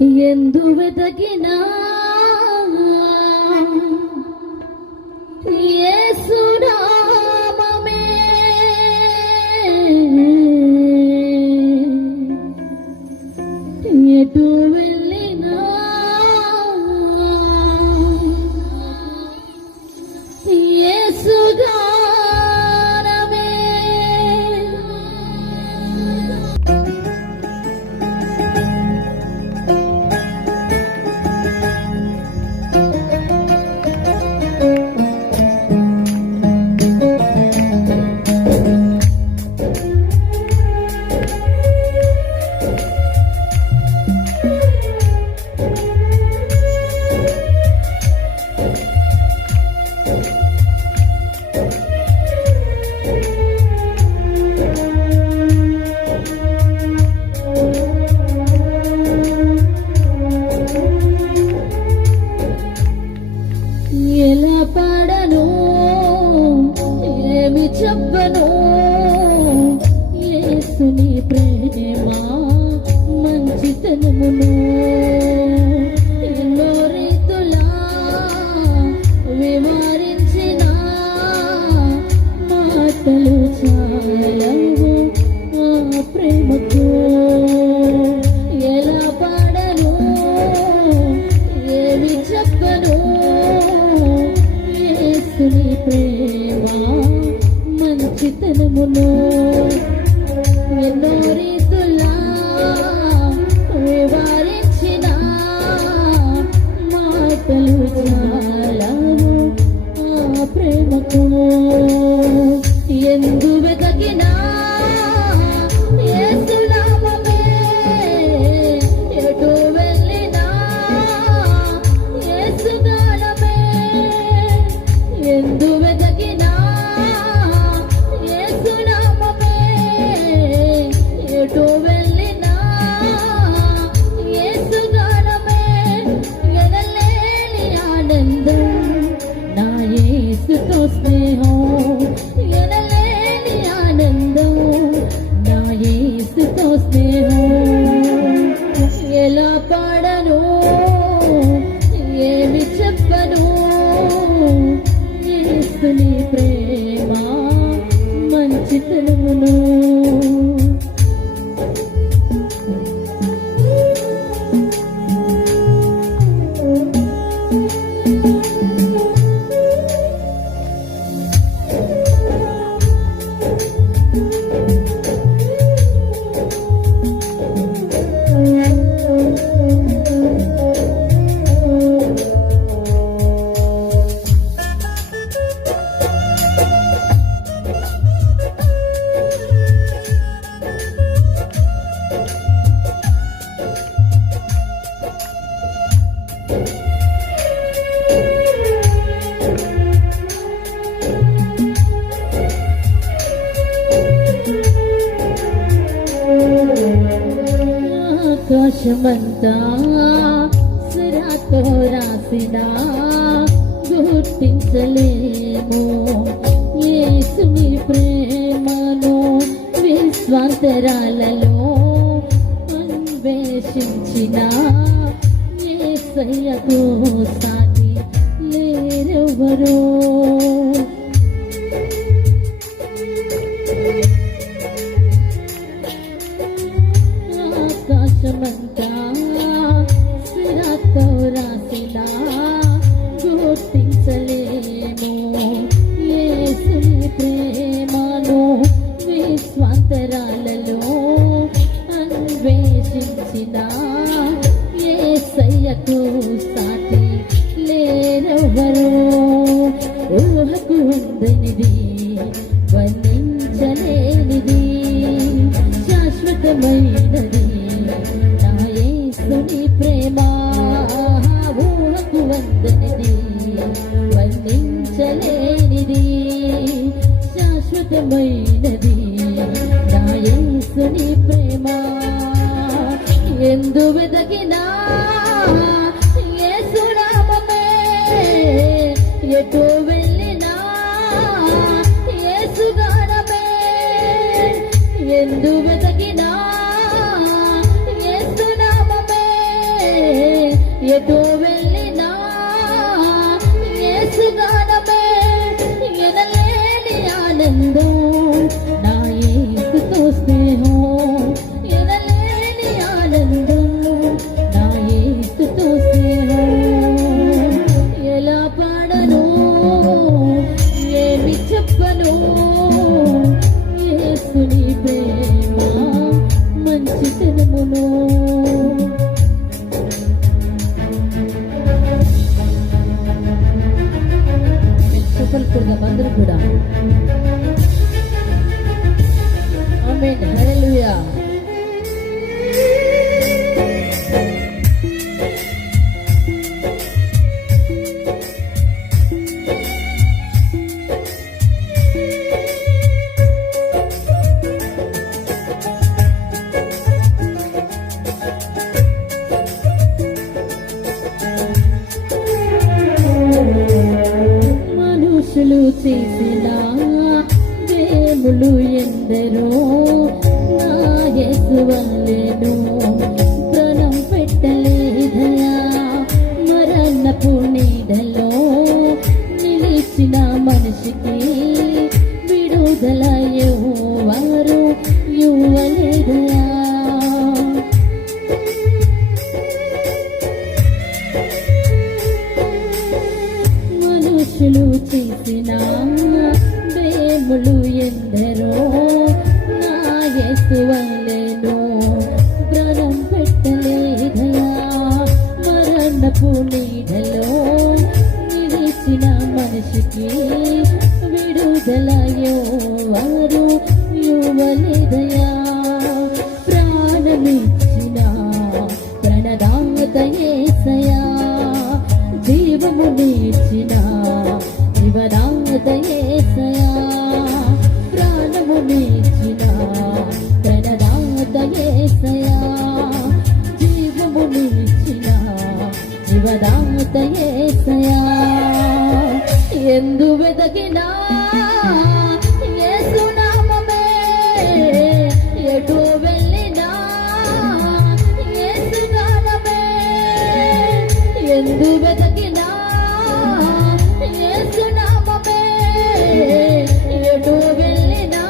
ఎందు వెతకినా యేసునామమే ఎటు వెళ్ళినా యేసుగానమే ఎలా పాడను ఏమి చెప్పను యేసుని ప్రేమ మంచితనమును ఎన్నో రీతులా వివరించిన మాటలు చాలవు ఆ ప్రేమకు ఎలా పాడను ఏమి చెప్పను యేసుని ప్రేమ మంచితనమును ఎన్నో రీతులా వివరించిన మాటలు చాలవు ఆ ప్రేమకు ఎందు వెతకినా యేసునామమే ఎటు వెళ్ళినా యేసుగానమే ఎందు వెతకినా యేసునామమే ఎటు వెళ్ళినా యేసుగానమే ఎనలేని ఆనందం నా యేసుతో స్నేహం ఎనలేని ఆనందం నా యేసుతో స్నేహం ఎలా పాడను ఏమి చెప్పను యేసుని ప్రేమ మంచితనమును ఆకాశమంతా సిరాతో రాసిన గుర్తించలేము యేసుని ప్రేమను విశ్వాంతరాలలో అన్వేషించిన యేసయ్యకు సాటి లేరెవరో ఆకాశమంతా సిరాతో రాసిన గుర్తించలేము యేసుని ప్రేమను విశ్వాంతరాలలో అన్వేషించిన యేసయ్యకు సాటి లేరెవరో ఊహకు అందనిది వర్ణించలేనిది శాశ్వతమైనది నా యేసుని ప్రేమ ఊహకు అందనిది వర్ణించలేనిది శాశ్వతమైనది నా యేసుని ప్రేమ ఎందు వెతకినా యేసునామమే ఎటు వెళ్ళినా యేసుగానమే ఎందు వెతకినా యేసునామమే ఎటు వెళ్ళినా యేసు గానమే ఎనలేని ఆనందం నా యేసుతో స్నేహం ఎనలేని ఆనందం నా యేసుతో స్నేహం ఎలా పాడను ఏమి చెప్పను యేసుని ప్రేమ మంచితనమును అందరూ కూడా ఆమేన్ హల్లెలూయా మనుషులు చేసిన దేవులు ఎందరో నా యేసు వల్లెను ప్రాణం పెట్టలేదయా మరణపు నీడలో నిలిచిన మనిషికి విడుదల ఎవరు ఇవ్వలేదయా మనుషులు చేసిన దేవులు ఎందరో నా యేసు వల్లెను ప్రాణం పెట్టలేదయా మరణపు నీడలో నిలిచిన మనిషికి విడుదల ఎవరు ఇవ్వలేదయా ప్రాణమిచ్చిన ప్రణదాత యేసయ్యా జీవము నీచిన జీవనాత యేసయ్యా ప్రాణము నీచిన ప్రణదాత యేసయ్యా జీవము నీచిన జీవనాత యేసయ్యా ఎందు వెదకినా యేసు నామమే ఎటు వెళ్ళినా యేసు గానమే ఎందు వెదకినా యేసు నామమే ఎటు వెళ్ళినా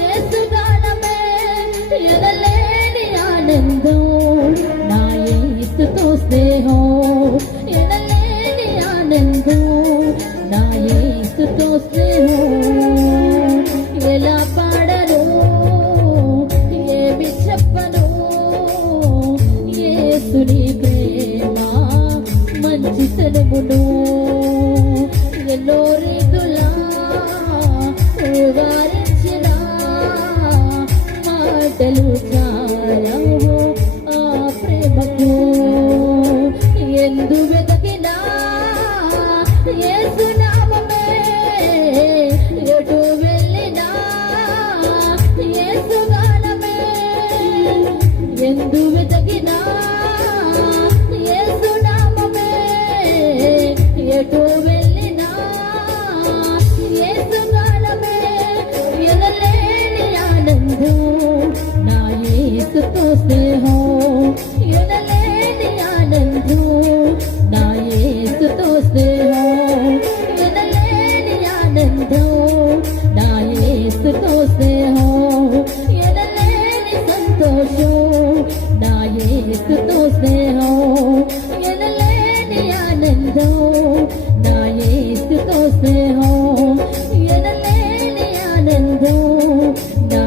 యేసు గానమే ఎనలేని ఆనందం నా యేసుతో స్నేహం ఎనలేని ఆనందం నా యేసుతో స్నేహం ఎలా పాడను ఏమి చెప్పను యేసుని ప్రేమ మంచితనమును ఎన్నో రీతులా వివరించిన మాటలు చాలవు ఆ ప్రేమకు ఎందు వెతకినా యేసు నామమే ఎటు వెళ్ళినా యేసు గానమే ఎందు వెతకినా యేసు నామమే ఎటు వెళ్ళినా యేసు గానమే ఎనలేని ఆనందం నా యేసుతో స్నేహం ఎనలేని ఆనందం నా యేసుతో స్నేహం ఎనలేని ఆనందం నా యేసుతో స్నేహం ఎనలేని సంతోషం నా యేసుతో స్నేహం ఎనలేని ఆనందం నా యేసుతో స్నేహం ఎనలేని ఆనందం నా